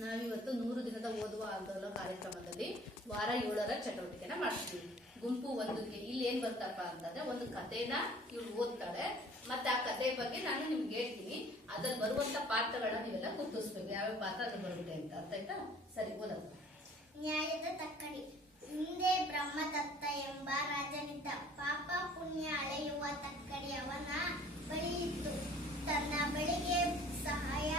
ನಾವಿವತ್ತು ನೂರು ದಿನದ ಓದುವ ಆಂದೋಲನ ಕಾರ್ಯಕ್ರಮದಲ್ಲಿ ವಾರ ಏಳರ ಚಟುವಟಿಕೆನ ಮಾಡ್ತೀವಿ ಗುಂಪು ಒಂದಕ್ಕೆ ಇಲ್ಲಿ ಏನ್ ಬರ್ತಪ್ಪ ಅಂತಂದ್ರೆ ಒಂದು ಕಥೆನ ಇವ್ರು ಓದ್ತಾಳೆ ಮತ್ತೆ ಆ ಕಥೆ ಬಗ್ಗೆ ನಾನು ನಿಮ್ಗೆ ಹೇಳ್ತೀನಿ. ಅದ್ರಲ್ಲಿ ಬರುವಂತ ಪಾತ್ರಗಳನ್ನ ನೀವೆಲ್ಲ ಗುರ್ತಿಸ್ಬೇಕು. ಯಾವ ಪಾತ್ರ ಅದು ಬರುತ್ತೆ ಅಂತ. ಅರ್ಥ ಆಯ್ತಾ ಸರಿ ಓದಪ್ಪ ನ್ಯಾಯದ ತಕ್ಕಡಿ. ಹಿಂದೆ ಬ್ರಹ್ಮದತ್ತ ಎಂಬ ರಾಜನಿದ್ದ ಪಾಪ ಪುಣ್ಯ ಅಳೆಯುವ ತಕ್ಕಡಿ ಅವನ ಬಳಿ ಇತ್ತು. ತನ್ನ ಬಳಿಗೆ ಸಹಾಯ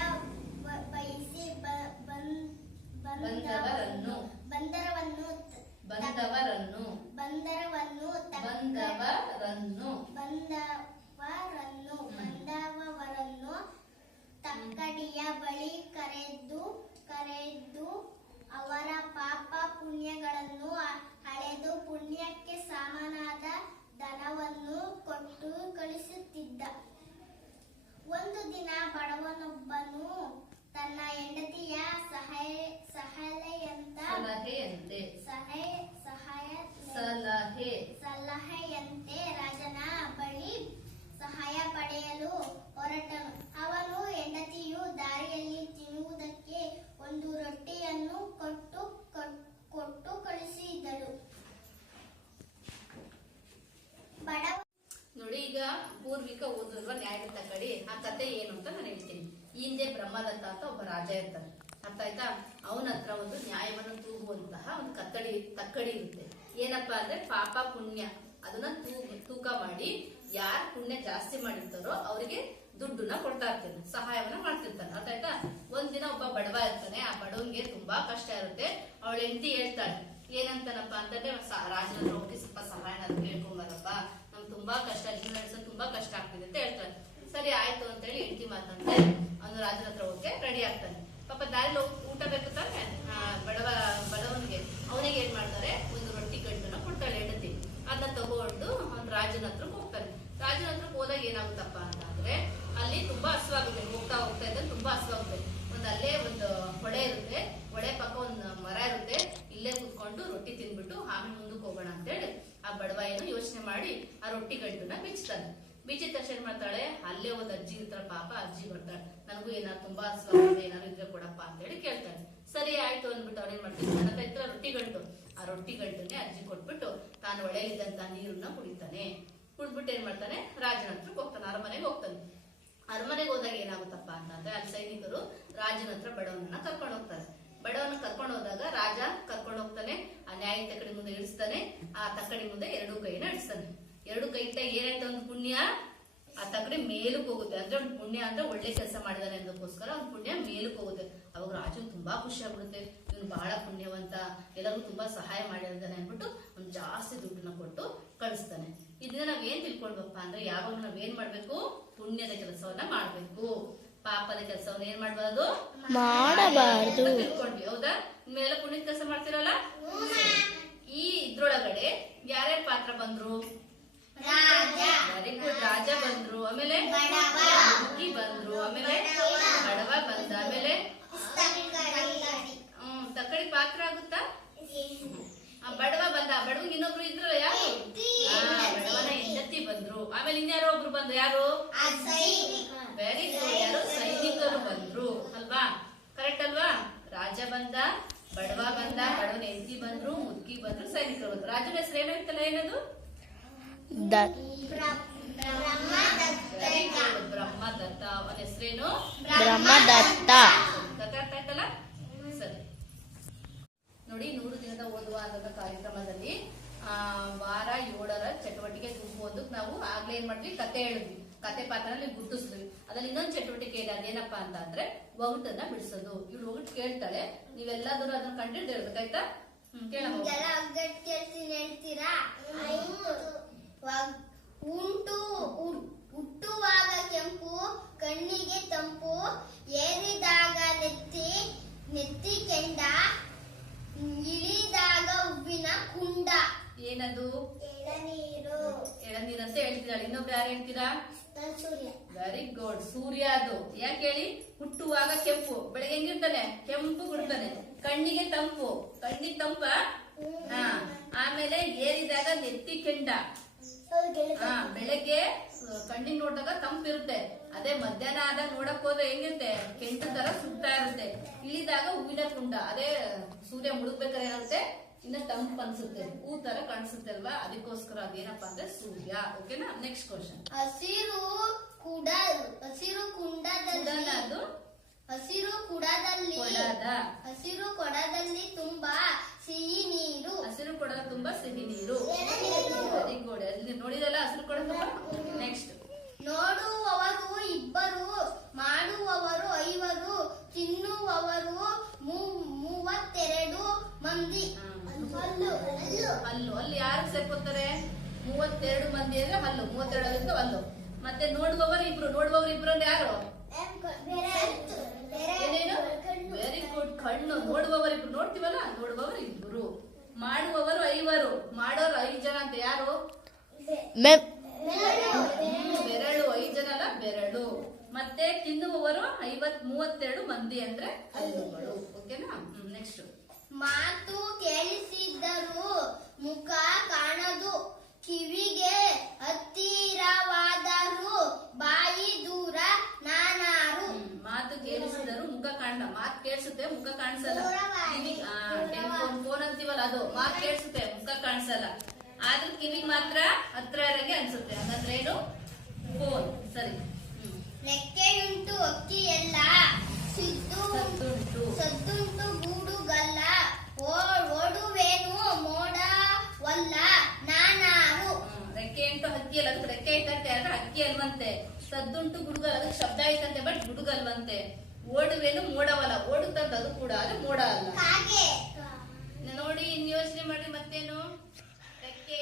ತಕ್ಕಡಿಯ ಬಳಿ ಕರೆದು ಕರೆದು ಅವರ ಪಾಪ ಪುಣ್ಯಗಳನ್ನು ಅಳೆದು ಪುಣ್ಯಕ್ಕೆ ಸಮಾನಾದ ಧನವನ್ನು ಕೊಟ್ಟು ಕಳಿಸುತ್ತಿದ್ದ. ಒಂದು ದಿನ ಬಡವನೊಬ್ಬನು ತನ್ನ ಹೆಂಡತಿಯ ಸಹಾಯ ಸಹಲೆಯಂತ ಸಲಹೆಯಂತೆ. ಸಹಾಯ ಸಹಾಯ ಸಲಹೆ. ಸಲಹೆಯಂತೆ ರಾಜನ ಬಳಿ ಸಹಾಯ ಪಡೆಯಲು ಹೊರಟನು ಅವನು ಹೆಂಡತಿಯು ದಾರಿಯಲ್ಲಿ ತಿನ್ನುವುದಕ್ಕೆ ಒಂದು ರೊಟ್ಟಿಯನ್ನು ಕೊಟ್ಟು ಕೊಟ್- ಕೊಟ್ಟು ಕಳಿಸಿದಳು ಬಡವ ನೋಡಿ ಈಗ ಪೂರ್ವಿಕ ಓದಿರುವ ನ್ಯಾಯದ ತಗಡಿ ಆ ಕತೆ ಏನು ಅಂತ ನಾನು ಹೇಳ್ತೀನಿ. ಈ ಹಿಂದೆ ಬ್ರಹ್ಮದತ್ತ ಅಂತ ಒಬ್ಬ ರಾಜ ಇರ್ತಾನೆ. ಅರ್ಥ ಆಯ್ತಾ? ಅವನ ಹತ್ರ ಒಂದು ನ್ಯಾಯವನ್ನು ತೂಗುವಂತಹ ಒಂದು ಕತ್ತಡಿ, ತಕ್ಕಡಿ ಇರುತ್ತೆ. ಏನಪ್ಪಾ ಅಂದ್ರೆ ಪಾಪ ಪುಣ್ಯ. ಅದನ್ನ ತೂ ತೂಕ ಮಾಡಿ ಯಾರ ಪುಣ್ಯ ಜಾಸ್ತಿ ಮಾಡಿರ್ತಾರೋ ಅವರಿಗೆ ದುಡ್ಡನ್ನ ಕೊಡ್ತಾ ಇರ್ತಾನೆ, ಸಹಾಯವನ್ನ ಮಾಡ್ತಿರ್ತಾನೆ. ಅರ್ಥ ಆಯ್ತಾ? ಒಂದಿನ ಒಬ್ಬ ಬಡವ ಇರ್ತಾನೆ, ಆ ಬಡವನ್ಗೆ ತುಂಬಾ ಕಷ್ಟ ಇರುತ್ತೆ. ಅವಳ ಹೆಂಡತಿ ಹೇಳ್ತಾಳೆ, ಏನಂತಾನಪ್ಪ? ಅಂತಂದ್ರೆ ರಾಜನ ಹೋಗಿ ಸ್ವಲ್ಪ ಸಹಾಯನ ಕೇಳ್ಕೊಂಬಾರಪ್ಪ ನಮ್ಗೆ ತುಂಬಾ ಕಷ್ಟ ಜೀವನ ಕಷ್ಟ ಆಗ್ತಿದೆ ಅಂತ ಹೇಳ್ತಾನೆ. ಸರಿ, ಆಯ್ತು ಅಂತ ಹೇಳಿ ಹೆಂಡತಿ ಮಾತಂತೆ, ಅವನು ರಾಜನ ಹತ್ರ ಹೋಗಕ್ಕೆ ರೆಡಿ ಆಗ್ತಾನೆ. ಪಾಪ ದಾರಿಲಿ ಊಟ ಬೇಕು ತಾನೆ? ಬಡವ, ಬಡವನಿಗೆ. ಅವನಿಗೆ ಏನ್ ಮಾಡ್ತಾರೆ? ಒಂದು ರೊಟ್ಟಿ ಗಂಟನ ಕೊಡ್ತಾಳೆ ಹೆಂಡತಿ. ಅದನ್ನ ತಗೊಂಡು ಅವ್ನು ರಾಜನ ಹತ್ರ ಹೋಗ್ತಾನೆ. ರಾಜನ ಹತ್ರ ಹೋದಾಗ ಏನಾಗುತ್ತಪ್ಪ ಅಂತ ಅಂದ್ರೆ ಅಲ್ಲಿ ತುಂಬಾ ಹಸುವಾಗುತ್ತೆ ಹೋಗ್ತಾ ಹೋಗ್ತಾ ಇದ್ದ ತುಂಬಾ ಹಸುವಾಗುತ್ತೆ. ಒಂದ್ ಅಲ್ಲೇ ಒಂದು ಹೊಳೆ ಇರುತ್ತೆ. ಹೊಳೆ ಪಕ್ಕ ಒಂದು ಮರ ಇರುತ್ತೆ. ಇಲ್ಲೇ ಕುತ್ಕೊಂಡು ರೊಟ್ಟಿ ತಿನ್ಬಿಟ್ಟು ಆಮೇಲೆ ಮುಂದಕ್ಕೆ ಹೋಗೋಣ ಅಂತ ಹೇಳಿ ಆ ಬಡವ ಏನು ಯೋಚನೆ ಮಾಡಿ ಆ ರೊಟ್ಟಿ ಗಂಟನ್ನ ಬಿಚ್ತಾನೆ ಬಿಚ್ಚಿದ ತಕ್ಷಣ ಏನ್ ಮಾಡ್ತಾಳೆ, ಅಲ್ಲೇ ಒಂದು ಅಜ್ಜಿ ಇರ್ತಾಳೆ ಪಾಪ, ಅಜ್ಜಿ ಬರ್ತಾಳೆ, ನನಗೂ ಏನಾದ್ರು ತುಂಬಾ ಹಸುವಾಗಿದೆ ಏನಾದ್ರು ಇದ್ರೆ ಕೊಡಪ್ಪ ಅಂತ ಹೇಳಿ ಕೇಳ್ತಾಳೆ. ಸರಿ ಆಯ್ತು, ಅಂದ್ಬಿಟ್ಟು ಅವ್ರೇನ್ ಮಾಡ್ತಾರೆ, ನನ್ನ ಹತ್ರ ರೊಟ್ಟಿ ಗಂಟು ಆ ರೊಟ್ಟಿ ಗಂಟನ್ನೇ ಅಜ್ಜಿ ಕೊಟ್ಬಿಟ್ಟು ತಾನು ಒಳ್ಳೆಯಲ್ಲಿದ್ದಂತ ನೀರನ್ನ ಕುಡಿತಾನೆ. ಕುಡ್ಬಿಟ್ಟು ಏನ್ ಮಾಡ್ತಾನೆ, ರಾಜನ ಹತ್ರ ಹೋಗ್ತಾನೆ, ಅರಮನೆಗೆ ಹೋಗ್ತಾನೆ. ಅರಮನೆಗೆ ಹೋದಾಗ ಏನಾಗುತ್ತಪ್ಪ ಅಂತಂದ್ರೆ, ಅಲ್ಲಿ ಸೈನಿಕರು ರಾಜನ ಹತ್ರ ಬಡವನನ್ನ ಕರ್ಕೊಂಡು ಹೋಗ್ತಾರೆ. ಬಡವನ ಕರ್ಕೊಂಡು ಹೋದಾಗ ರಾಜ ಕರ್ಕೊಂಡು ಹೋಗ್ತಾನೆ, ಆ ನ್ಯಾಯ ತಕ್ಕಡಿ ಮುಂದೆ ಇಳಿಸ್ತಾನೆ, ಆ ತಕ್ಕಡಿ ಮುಂದೆ ಎರಡು ಕೈನ ಇಡಿಸ್ತಾನೆ. ಎರಡು ಕೈ ಇಟ್ಟಾಗ ಏನಾಯ್ತು ಒಂದು ಪುಣ್ಯ? ಆ ತಕ್ಕಡಿ ಮೇಲಕ್ಕೆ ಹೋಗುತ್ತೆ. ಅಂದ್ರೆ ಒಂದು ಪುಣ್ಯ ಅಂದ್ರೆ ಒಳ್ಳೆ ಕೆಲಸ ಮಾಡಿದಾನೆ ಅನ್ನೋದಕ್ಕೋಸ್ಕರ ಅವ್ನ ಪುಣ್ಯ ಮೇಲಕ್ಕೆ ಹೋಗುತ್ತೆ. ಅವಾಗ ರಾಜು ತುಂಬಾ ಖುಷಿ ಆಗ್ಬಿಡುತ್ತೆ. ಇವನು ಬಹಳ ಪುಣ್ಯವಂತ. ಎಲ್ಲರಿಗೂ ತುಂಬಾ ಸಹಾಯ ಮಾಡಿರ್ತಾನೆ ಅಂದ್ಬಿಟ್ಟು ಅವ್ನು ಜಾಸ್ತಿ ದುಡ್ಡನ್ನ ಕೊಟ್ಟು ಕಳಿಸ್ತಾನೆ. ಇದನ್ನ ನಾವ್ ಏನ್ ತಿಳ್ಕೊಳ್ಬೇಕಪ್ಪ ಅಂದ್ರೆ ಯಾವಾಗ ನಾವ್ ಏನ್ ಮಾಡ್ಬೇಕು? ಪುಣ್ಯದ ಕೆಲಸವನ್ನ ಮಾಡ್ಬೇಕು. ಪಾಪದ ಕೆಲಸವನ್ನ ಏನ್ ಮಾಡ್ಬಾರ್ದು? ಮಾಡಬಾರ್ದು. ತಿಳ್ಕೊಂಡ್ವಿ ಹೌದಾ? ಮೇಲೆ ಪುಣ್ಯದ ಕೆಲಸ ಮಾಡ್ತಿರಲ್ಲ? ಈ ಇದ್ರೊಳಗಡೆ ಯಾರ್ಯಾರ ಪಾತ್ರ ಬಂದ್ರು? ವೆರಿ ಗುಡ್ ರಾಜ ಬಂದ್ರು. ಆಮೇಲೆ ಬಡವ. ಹುಡುಗಿ ಬಂದ್ರು. ಆಮೇಲೆ ಬಡವ ಬಂದ. ಆಮೇಲೆ ಹ್ಮ್ ತಕ್ಕಡಿ ಪಾತ್ರ ಆಗುತ್ತಾ? ಬಡವ ಬಂದ. ಬಡವ ಇನ್ನೊಬ್ರು ಇದ್ರಲ್ಲ ಯಾರು. ಬಡವನ ಹೆಂಡತಿ ಬಂದ್ರು. ಆಮೇಲೆ ಇನ್ಯಾರೋ ಒಬ್ರು ಬಂದ್ರು? ಯಾರು? ವೆರಿ ಗುಡ್ ಯಾರು ಸೈನಿಕರು ಬಂದ್ರು. ಅಲ್ವಾ? ಕರೆಕ್ಟ್ ಅಲ್ವಾ? ರಾಜ ಬಂದ ಬಡವ ಬಂದ ಬಡವನ ಹೆಂಡತಿ ಬಂದ್ರು ಮುದುಕಿ ಬಂದ್ರು ಸೈನಿಕರು ಬಂದ್ರು. ರಾಜನ ಹೆಸರು ಏನಾಯ್ತಲ್ಲ ಏನದು? ಬ್ರಹ್ಮದತ್ತ ಅವನ ಹೆಸರೇನು ಬ್ರಹ್ಮದತ್ತ. ದತ್ತ ಅರ್ಥ ಸರಿ. ನೋಡಿ ನೂರು ದಿನದ ಓದುವ ಕಾರ್ಯಕ್ರಮದಲ್ಲಿ ಆ, ವಾರ ಏಳರ ಚಟುವಟಿಕೆ ಗುಂಪು ಒಂದಕ್ಕೆ ನಾವು ಆಗ್ಲೇ ಏನ್ ಮಾಡಿದ್ವಿ? ಕತೆ ಹೇಳಿದ್ವಿ. ಕತೆ ಪಾತ್ರನಲ್ಲಿ ಗುರ್ತಿಸಿದ್ವಿ ಅದ್ರಲ್ಲಿ ಇನ್ನೊಂದು ಚಟುವಟಿಕೆ ಇದೆ ಅದೇನಪ್ಪ ಅಂತ ಅಂದ್ರೆ ಒಗಟನ್ನ ಬಿಡಿಸೋದು. ಇವ್ರು ಒಗಟ್ ಕೇಳ್ತಾಳೆ ನೀವೆಲ್ಲಾದ್ರೂ ಅದನ್ನ ಕಂಡು ಹೇಳ್ಬೇಕಾಯ್ತಾ ಹ್ಮ್. ಉಂಟು ಹುಟ್ಟುವಾಗ ಕೆಂಪು ಕಣ್ಣಿಗೆ ತಂಪು ಏರಿದಾಗ ನೆತ್ತಿ ನೆತ್ತಿ ಕೆಂಡ ಇಳಿದಾಗ ಉಬ್ಬಿನ ಕುಂಡ. ಏನದು? ಎಳನೀರು. ಎಳನೀರು ಅಂತ ಹೇಳ್ತಿದ್ದಾಳೆ. ಇನ್ನೊಬ್ರು ಯಾರು ಹೇಳ್ತೀರಾ? ಸೂರ್ಯ. ವೆರಿ ಗುಡ್ ಸೂರ್ಯ ಅದು. ಯಾಕೆ ಹೇಳಿ? ಹುಟ್ಟುವಾಗ ಕೆಂಪು. ಬೆಳಗ್ಗೆ ಹೆಂಗಿರ್ತಾನೆ ಕೆಂಪು ಗುಡ್ತಾನೆ ಕಣ್ಣಿಗೆ ತಂಪು. ಕಣ್ಣಿಗೆ ತಂಪ? ಹಾ. ಆಮೇಲೆ ಏರಿದಾಗ ನೆತ್ತಿ ಕೆಂಡ. ಕಣ್ಣಿಗೆ ನೋಡಿದಾಗ ತಂಪಿರುತ್ತೆ ಅದೇ ಮಧ್ಯಾಹ್ನ ಆದಾಗ ನೋಡಕ್ ಹೋದ್ರೆ ಹೆಂಗಿರುತ್ತೆ? ಕೆಂಟ ತರ ಸುತ್ತಾ ಇರುತ್ತೆ. ಇಳಿದಾಗ ಹೂವಿನ ಕುಂಡ ಅದೇ ಸೂರ್ಯ ಮುಳುಗ್ಬೇಕಾದ್ರೆ ಏನಾಗುತ್ತೆ? ಇನ್ನ ತಂಪ್ ಅನ್ಸುತ್ತೆ. ಹೂ ತರ ಕಾಣಿಸುತ್ತೆ ಅಲ್ವಾ? ಅದಕ್ಕೋಸ್ಕರ ಅದೇನಪ್ಪಾ ಅಂದ್ರೆ ಸೂರ್ಯ. ಓಕೆನಾ? ನೆಕ್ಸ್ಟ್ ಕ್ವಶನ್ ಹಸಿರು ಕುಡ ಹಸಿರು ಕುಂಡದಲ್ಲಿ ಅದು? ಹಸಿರು ಕುಡದಲ್ಲಿ ಹಸಿರು ಕೊಡದಲ್ಲಿ ತುಂಬಾ ಸಿಹಿ ನೀರು. ಹಸಿರು ಕೊಡ ತುಂಬಾ ಸಿಹಿ ನೀರು. ಅಲ್ಲಿ ನೋಡಿದಲ್ಲ ಹಸಿರು ಕೊಡ ನೆಕ್ಸ್ಟ್ ನೋಡುವವರು ಇಬ್ಬರು ಮಾಡುವವರು ಐವರು ತಿನ್ನುವವರು ಮೂವತ್ತೆರಡು ಮಂದಿ. ಹಲ್ಲು. ಹಲ್ಲು. ಹಲ್ಲು ಅಲ್ಲಿ ಯಾರು ಸೇರ್ಕೋತಾರೆ ಮೂವತ್ತೆರಡು ಮಂದಿ ಅಂದ್ರೆ ಹಲ್ಲು. ಮೂವತ್ತೆರಡು ಆಗಿತ್ತು ಹಲ್ಲು. ಮತ್ತೆ ನೋಡುವವರು ಇಬ್ರು. ನೋಡುವವರು ಇಬ್ರು ಅಂದ್ರೆ ಯಾರು? ಏನೇನು? ವೆರಿ ಗುಡ್ ಕಣ್ಣು. ನೋಡುವವರು ಇಬ್ರು. ನೋಡ್ತೀವಲ್ಲ? ನೋಡುವವರು ಇಬ್ರು. ಮಾಡುವವರು ಐವರು. ಮಾಡೋರು ಐದು ಜನ ಅಂತ ಯಾರು? ಮೆಮ್ ಬೆರಳು ಮತ್ತೆ ತಿನ್ನುವವರು ಐವತ್ ಮೂವತ್ತೆರಡು ಮಂದಿ ಅಂದ್ರೆ ಹಲ್ಲುಗಳು ಓಕೆನಾ? ನೆಕ್ಸ್ಟ್ ಮಾತು ಕೇಳಿಸಿದ್ದರು ಮುಖ ಕಾಣದು. ಕಿವಿಗೆ ಹತ್ತಿರವಾದರು ಬಾಯಿ ದೂರ ನಾನಾರು. ಮಾತು ಕೇಳಿಸಿದರು ಮುಖ ಕಾಣ ಮಾತು ಕೇಳಿಸುತ್ತೆ ಮುಖ ಕಾಣಿಸಲ್ಲ. ಫೋನ್ ಅಂತೀವಲ್ಲ ಅದು ಮಾತು ಕೇಳಿಸುತ್ತೆ ಮುಖ ಕಾಣಿಸಲ್ಲ. ಆದ್ರೆ ಕಿವಿಗೆ ಮಾತ್ರ ಹತ್ರ ಇರಂಗೆ ಅನ್ಸುತ್ತೆ. ಹಂಗಂದ್ರೆ ಏನು? ಫೋನ್. ಸರಿ. ಲೆಕ್ಕೆಯುಂಟು ಅಕ್ಕಿಯೆಲ್ಲ. ಸಿದ್ದು ಸದ್ದುಂಟು ಗೂಡುಗಲ್ಲ. ಓಡುವೇನು ಮೋಡವಲ್ಲ. ನಾನಾರು. ರೆಕ್ಕೆ ಉಂಟು ಅಕ್ಕಿ ಅಲ್ಲ ಅದಕ್ಕೆ ರೆಕ್ಕೆ ಐತಂತೆ ಎರಡು ಅಕ್ಕಿ ಅಲ್ವಂತೆ ಸದ್ದುಂಟು ಗುಡುಗಲ್ಲ. ಅದಕ್ಕೆ ಶಬ್ದ ಐತಂತೆ ಬಟ್ ಗುಡುಗಲ್ವಂತೆ. ಓಡುವೇನು ಮೋಡವಲ್ಲ. ಓಡುತ್ತಂತ ಅದು ಕೂಡ ಅದು ಮೋಡ ಅಲ್ಲ. ನೋಡಿ ಇನ್ ಯೋಚನೆ ಮಾಡಿ ಮತ್ತೇನು? ರೆಕ್ಕೆ